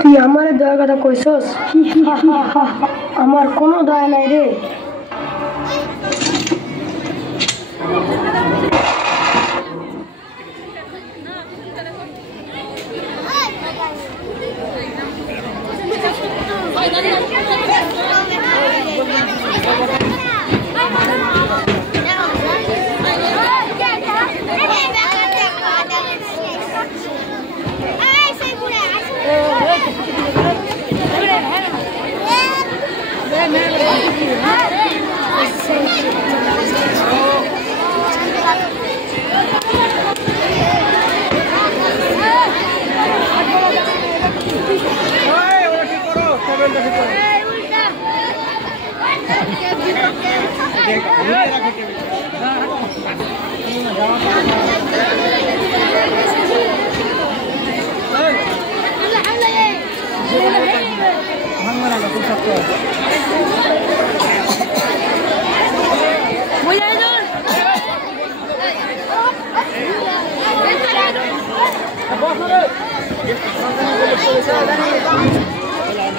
তুই আমার দয়া কথা কইছস? আমার কোনো দয়া নাই রে।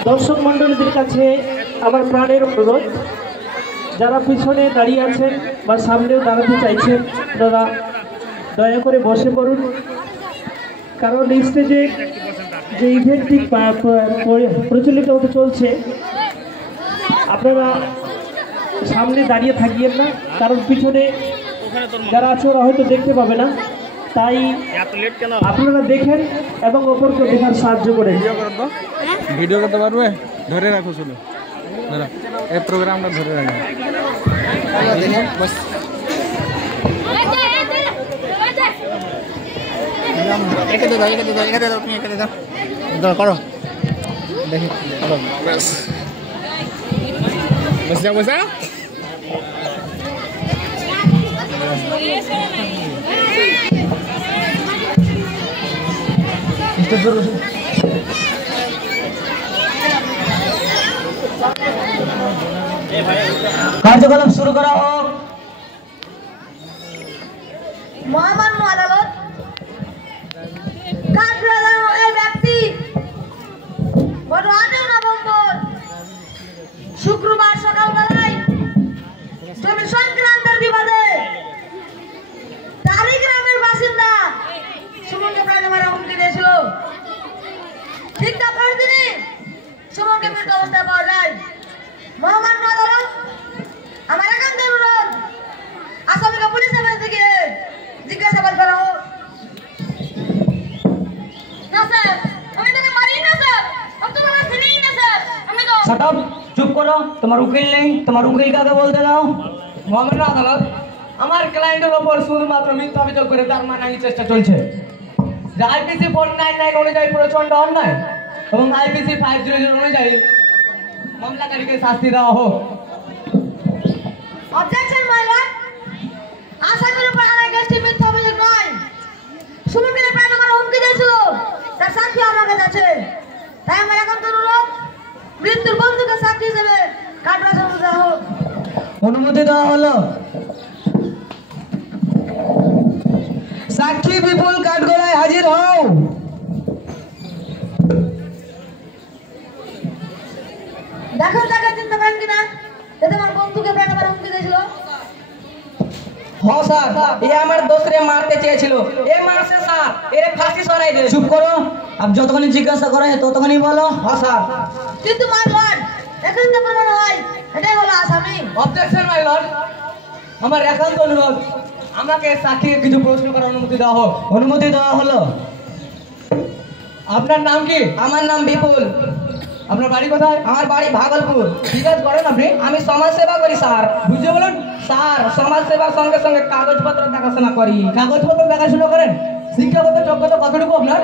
দর্শক মণ্ডলীদের কাছে আমার প্রাণের অনুরোধ, যারা পিছনে দাঁড়িয়ে আছেন বা সামনেও দাঁড়াতে চাইছেন তারা দয়া করে বসে পড়ুন। কারণ এই স্টেজে যে ইভেন্টটি প্রচলিত হতে চলছে, আপনারা সামনে দাঁড়িয়ে থাকিয়েন না, কারণ পিছনে যারা আছে ওরা হয়তো দেখতে পাবে না। তাই আপনারা দেখেন এবং অপরকে দেখার সাহায্য করেন। ভিডিও করতে পারবে? ধরে রাখো, শুধু ধরো, এই প্রোগ্রামটা ধরে রাখো। করো দেখি, বসে বসে কার্যকলাপ শুরু করা হোক। মহামান্য আদালত, এই ব্যক্তি গত 8 নভেম্বর শুক্রবার সকালবেলায় জমি সংক্রান্তের বিবাদে তারি গ্রামের বাসিন্দা সুমনকে প্রাণে মারা হুমকি দিয়েছিল। ঠিক তারপরের দিনই সুমনকে মৃত অবস্থায় পাওয়া যায়। মহামান্য আদালত, আমার একান্ত অনুরোধ, আসামিকে পুলিশ হেফাজতে থেকে জিজ্ঞাসাবাদ করা হোক। না স্যার, আমি তোকে মারি না স্যার, আমি তো আমার ছেলেই না স্যার, আমি তো। শাট আপ, চুপ করো। তোমার উকিল নেই, তোমার উকিল কাকে বলতে দাও। মহামান্য আদালত, আমার ক্লায়েন্টের ওপর শুধুমাত্র মিথ্যা অভিযোগ করে তার মানানির চেষ্টা চলছে। যে আইপিসি 499 অনুযায়ী প্রচন্ড অন্যায় এবং আইপিসি 500 অনুযায়ী মামলাকারীকে শাস্তি দেওয়া হোক। অবজেকশন মাই লর্ড, আসামির উপর আনাগেস্টি মিথ্যা অভিযোগ নয়। সুমনকে প্রাণে মারা হুমকি দিয়েছিল, তার সাক্ষী আমার কাছে আছে। তাই আমার একান্ত অনুরোধ, মৃত্যুর বন্ধুকে সাক্ষী হিসেবে কাঠগড়ায় অনুমতি দেওয়া হোক। অনুমতি দেওয়া হলো। সাক্ষী বিপুল কাঠগড়ায় হাজির হও। দেখো তাকে চিনতে পারেন কিনা, এতে আমার বন্ধুকে প্রাণে মারা হুমকি দিয়েছিল। হ্যাঁ স্যার, এ আমার দোসরে মারতে চেয়েছিল। এ মারছে স্যার, এর ফাঁসি সরাই দে। চুপ করো, আর যতক্ষণ জিজ্ঞাসা করা হয় ততক্ষণই বলো। হ্যাঁ স্যার। কিন্তু মাই লর্ড, এখন তো প্রমাণ হয় এটাই হলো আসামি। অবজেকশন মাই লর্ড, আমার একান্ত অনুরোধ, আমাকে সাক্ষীকে কিছু প্রশ্ন করার অনুমতি দেওয়া হোক। অনুমতি দেওয়া হলো। আপনার নাম কি? আমার নাম বিপুল। আপনার বাড়ি কোথায়? আমার বাড়ি ভাগলপুর। কি কাজ করেন আপনি? আমি সমাজ সেবা করি স্যার। বুঝে বলুন। স্যার, সমাজ সেবার সঙ্গে সঙ্গে কাগজপত্র দেখাশোনা করি। কাগজপত্র দেখাশোনা করেন? শিক্ষাগত যোগ্যতা কতটুকু আপনার?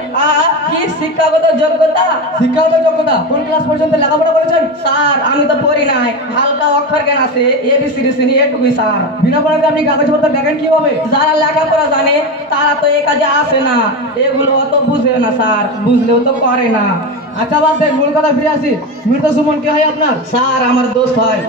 কি শিক্ষাগত যোগ্যতা? শিক্ষাগত যোগ্যতা কোন ক্লাস পর্যন্ত লেখাপড়া করেছেন? স্যার, আমি তো পড়ি নাই, হালকা অক্ষর জ্ঞান আছে, এবিসিডি চিনি, এটুকুই স্যার। বিনা পড়াতে আপনি কাগজপত্র দেখেন কিভাবে? যারা লেখাপড়া জানে তারা তো এই কাজে আসে না, এগুলো অত বুঝে না স্যার, বুঝলেও তো করে না। আচ্ছা বাদ দেন, মূল কথা ফিরে আসি। মৃত সুমন কে হয় আপনার? স্যার, আমার দোস্ত হয়।